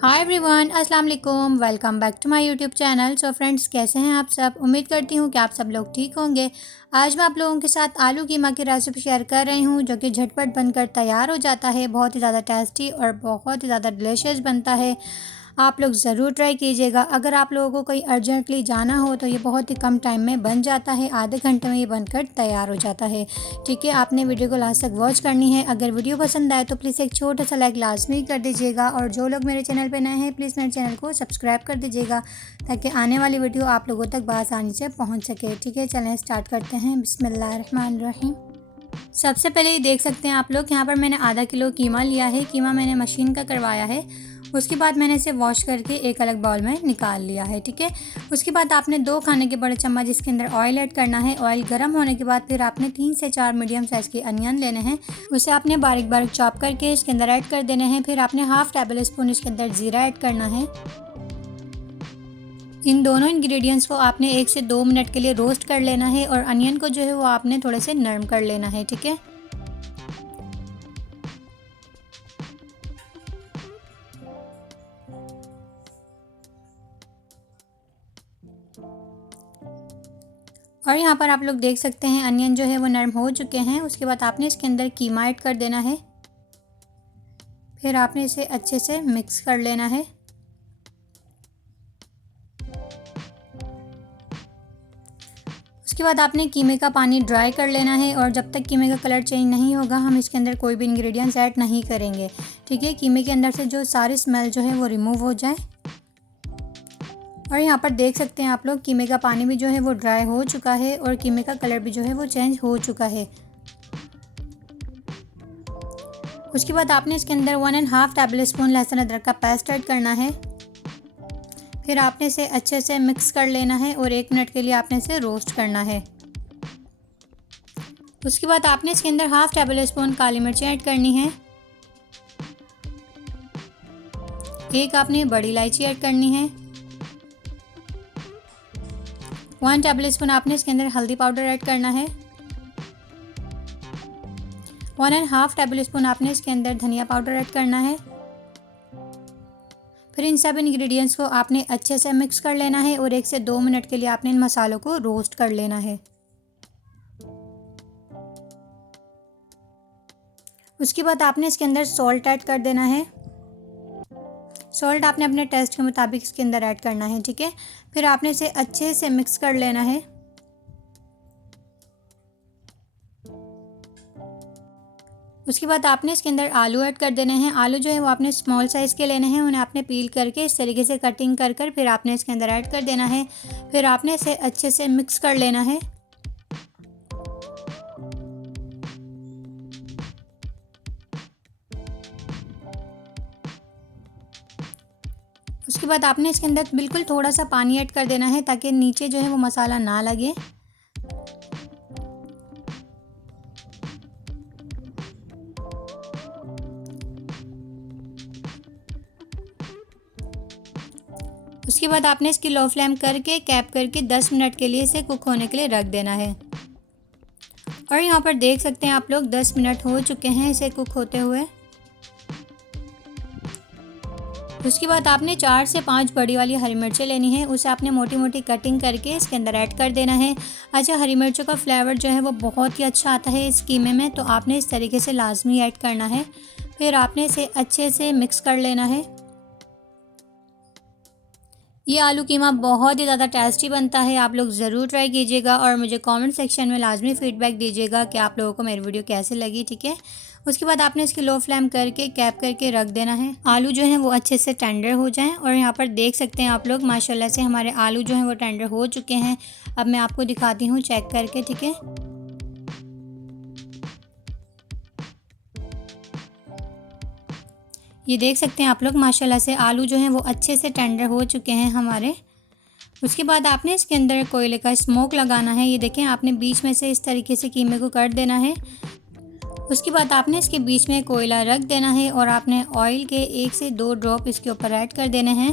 हाय everyone, अस्सलाम वालेकुम। Welcome back to my YouTube channel. So friends, कैसे हैं आप सब? उम्मीद करती हूँ कि आप सब लोग ठीक होंगे। आज मैं आप लोगों के साथ आलू कीमा की रेसिपी शेयर कर रही हूँ, जो कि झटपट बनकर तैयार हो जाता है। बहुत ही ज़्यादा टेस्टी और बहुत ही ज़्यादा डिलीशियस बनता है। आप लोग ज़रूर ट्राई कीजिएगा। अगर आप लोगों को कहीं अर्जेंटली जाना हो तो ये बहुत ही कम टाइम में बन जाता है। आधे घंटे में ये बनकर तैयार हो जाता है। ठीक है, आपने वीडियो को लास्ट तक वॉच करनी है। अगर वीडियो पसंद आए तो प्लीज़ एक छोटा सा लाइक लाजमी कर दीजिएगा, और जो लोग मेरे चैनल पर नए हैं प्लीज़ मेरे चैनल को सब्सक्राइब कर दीजिएगा, ताकि आने वाली वीडियो आप लोगों तक बआसानी से पहुँच सके। ठीक है, चलें स्टार्ट करते हैं। बिस्मिल्लाहिर्रहमानिर्रहीम। सबसे पहले ये देख सकते हैं आप लोग, यहाँ पर मैंने आधा किलो कीमा लिया है। कीमा मैंने मशीन का करवाया है। उसके बाद मैंने इसे वॉश करके एक अलग बाउल में निकाल लिया है। ठीक है, उसके बाद आपने 2 खाने के बड़े चम्मच इसके अंदर ऑयल ऐड करना है। ऑयल गर्म होने के बाद फिर आपने 3 से 4 मीडियम साइज़ के अनियन लेने हैं। उसे आपने बारीक बारीक चॉप करके इसके अंदर ऐड कर देने हैं। फिर आपने हाफ़ टेबल स्पून इसके अंदर ज़ीरा ऐड करना है। इन दोनों इंग्रेडिएंट्स को आपने 1 से 2 मिनट के लिए रोस्ट कर लेना है, और अनियन को जो है वो आपने थोड़े से नरम कर लेना है। ठीक है, और यहाँ पर आप लोग देख सकते हैं अनियन जो है वो नरम हो चुके हैं। उसके बाद आपने इसके अंदर कीमा ऐड कर देना है। फिर आपने इसे अच्छे से मिक्स कर लेना है। उसके बाद आपने कीमे का पानी ड्राई कर लेना है, और जब तक कीमे का कलर चेंज नहीं होगा हम इसके अंदर कोई भी इंग्रेडिएंट्स ऐड नहीं करेंगे। ठीक है, कीमे के अंदर से जो सारी स्मेल जो है वो रिमूव हो जाए। और यहाँ पर देख सकते हैं आप लोग, कीमे का पानी भी जो है वो ड्राई हो चुका है, और कीमे का कलर भी जो है वो चेंज हो चुका है। उसके बाद आपने इसके अंदर 1.5 टेबल स्पून लहसुन अदरक का पेस्ट ऐड करना है। फिर आपने इसे अच्छे से मिक्स कर लेना है, और 1 मिनट के लिए आपने इसे रोस्ट करना है। उसके बाद आपने इसके अंदर हाफ़ टेबल स्पून काली मिर्ची ऐड करनी है। एक आपने बड़ी इलायची ऐड करनी है। 1 टेबल स्पून आपने इसके अंदर हल्दी पाउडर ऐड करना है। 1.5 टेबल स्पून आपने इसके अंदर धनिया पाउडर ऐड करना है। फिर इन सब इंग्रेडिएंट्स को आपने अच्छे से मिक्स कर लेना है, और 1 से 2 मिनट के लिए आपने इन मसालों को रोस्ट कर लेना है। उसके बाद आपने इसके अंदर सॉल्ट ऐड कर देना है। सॉल्ट आपने अपने टेस्ट के मुताबिक इसके अंदर ऐड करना है। ठीक है, फिर आपने इसे अच्छे से मिक्स कर लेना है। उसके बाद आपने इसके अंदर आलू ऐड कर देने हैं। आलू जो है वो आपने स्मॉल साइज़ के लेने हैं। उन्हें आपने पील करके इस तरीके से कटिंग कर कर फिर आपने इसके अंदर ऐड कर देना है। फिर आपने इसे अच्छे से मिक्स कर लेना है। उसके बाद आपने इसके अंदर बिल्कुल थोड़ा सा पानी ऐड कर देना है, ताकि नीचे जो है वो मसाला ना लगे। उसके बाद आपने इसकी लो फ्लेम करके कैप करके 10 मिनट के लिए इसे कुक होने के लिए रख देना है। और यहाँ पर देख सकते हैं आप लोग 10 मिनट हो चुके हैं इसे कुक होते हुए। उसके बाद आपने 4 से 5 बड़ी वाली हरी मिर्चें लेनी है। उसे आपने मोटी मोटी कटिंग करके इसके अंदर ऐड कर देना है। अच्छा, हरी मिर्चों का फ्लेवर जो है वो बहुत ही अच्छा आता है इस कीमे में, तो आपने इस तरीके से लाजमी ऐड करना है। फिर आपने इसे अच्छे से मिक्स कर लेना है। ये आलू कीमा बहुत ही ज़्यादा टेस्टी बनता है। आप लोग ज़रूर ट्राई कीजिएगा, और मुझे कमेंट सेक्शन में लाजमी फ़ीडबैक दीजिएगा कि आप लोगों को मेरी वीडियो कैसी लगी। ठीक है, उसके बाद आपने इसकी लो फ्लेम करके कैप करके रख देना है। आलू जो हैं वो अच्छे से टेंडर हो जाएं, और यहाँ पर देख सकते हैं आप लोग माशाल्लाह से हमारे आलू जो हैं वो टेंडर हो चुके हैं। अब मैं आपको दिखाती हूँ चेक करके। ठीक है, ये देख सकते हैं आप लोग माशाल्लाह से आलू जो हैं वो अच्छे से टेंडर हो चुके हैं हमारे। उसके बाद आपने इसके अंदर कोयले का स्मोक लगाना है। ये देखें, आपने बीच में से इस तरीके से कीमे को कर देना है। उसके बाद आपने इसके बीच में कोयला रख देना है, और आपने ऑयल के 1 से 2 ड्रॉप इसके ऊपर ऐड कर देने हैं।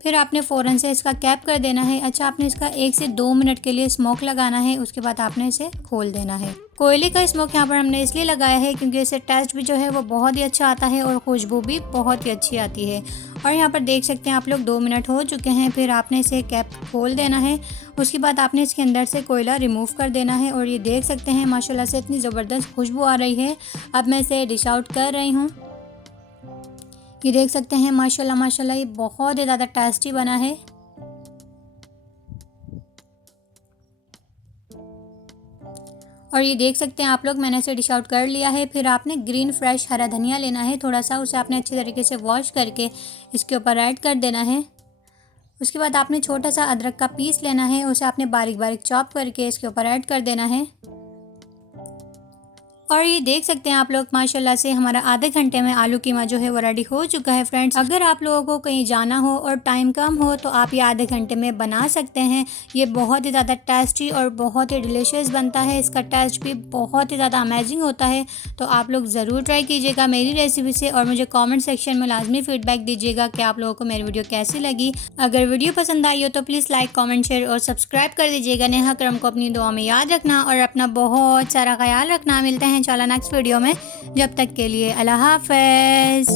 फिर आपने फ़ौरन से इसका कैप कर देना है। अच्छा, आपने इसका 1 से 2 मिनट के लिए स्मोक लगाना है। उसके बाद आपने इसे खोल देना है। कोयले का स्मोक यहाँ पर हमने इसलिए लगाया है क्योंकि इससे टेस्ट भी जो है वो बहुत ही अच्छा आता है और खुशबू भी बहुत ही अच्छी आती है। और यहाँ पर देख सकते हैं आप लोग 2 मिनट हो चुके हैं। फिर आपने इसे कैप खोल देना है। उसके बाद आपने इसके अंदर से कोयला रिमूव कर देना है। और ये देख सकते हैं माशाल्लाह से इतनी ज़बरदस्त खुशबू आ रही है। अब मैं इसे डिश आउट कर रही हूँ। ये देख सकते हैं माशाल्लाह माशाल्लाह ये बहुत ही ज़्यादा टेस्टी बना है। और ये देख सकते हैं आप लोग मैंने इसे डिश आउट कर लिया है। फिर आपने ग्रीन फ्रेश हरा धनिया लेना है थोड़ा सा, उसे आपने अच्छे तरीके से वॉश करके इसके ऊपर ऐड कर देना है। उसके बाद आपने छोटा सा अदरक का पीस लेना है, उसे आपने बारीक बारीक चॉप करके इसके ऊपर ऐड कर देना है। और ये देख सकते हैं आप लोग माशाल्लाह से हमारा आधे घंटे में आलू कीमा जो है वो रेडी हो चुका है। फ्रेंड्स, अगर आप लोगों को कहीं जाना हो और टाइम कम हो तो आप ये आधे घंटे में बना सकते हैं। ये बहुत ही ज़्यादा टेस्टी और बहुत ही डिलीशियस बनता है। इसका टेस्ट भी बहुत ही ज़्यादा अमेजिंग होता है। तो आप लोग ज़रूर ट्राई कीजिएगा मेरी रेसिपी से और मुझे कॉमेंट सेक्शन में लाजमी फीडबैक दीजिएगा कि आप लोगों को मेरी वीडियो कैसी लगी। अगर वीडियो पसंद आई हो तो प्लीज़ लाइक, कॉमेंट, शेयर और सब्सक्राइब कर दीजिएगा। नेहा करम को अपनी दुआ में याद रखना और अपना बहुत सारा ख्याल रखना। मिलते हैं इंशाल्लाह नेक्स्ट वीडियो में। जब तक के लिए अल्लाह हाफ़िज़।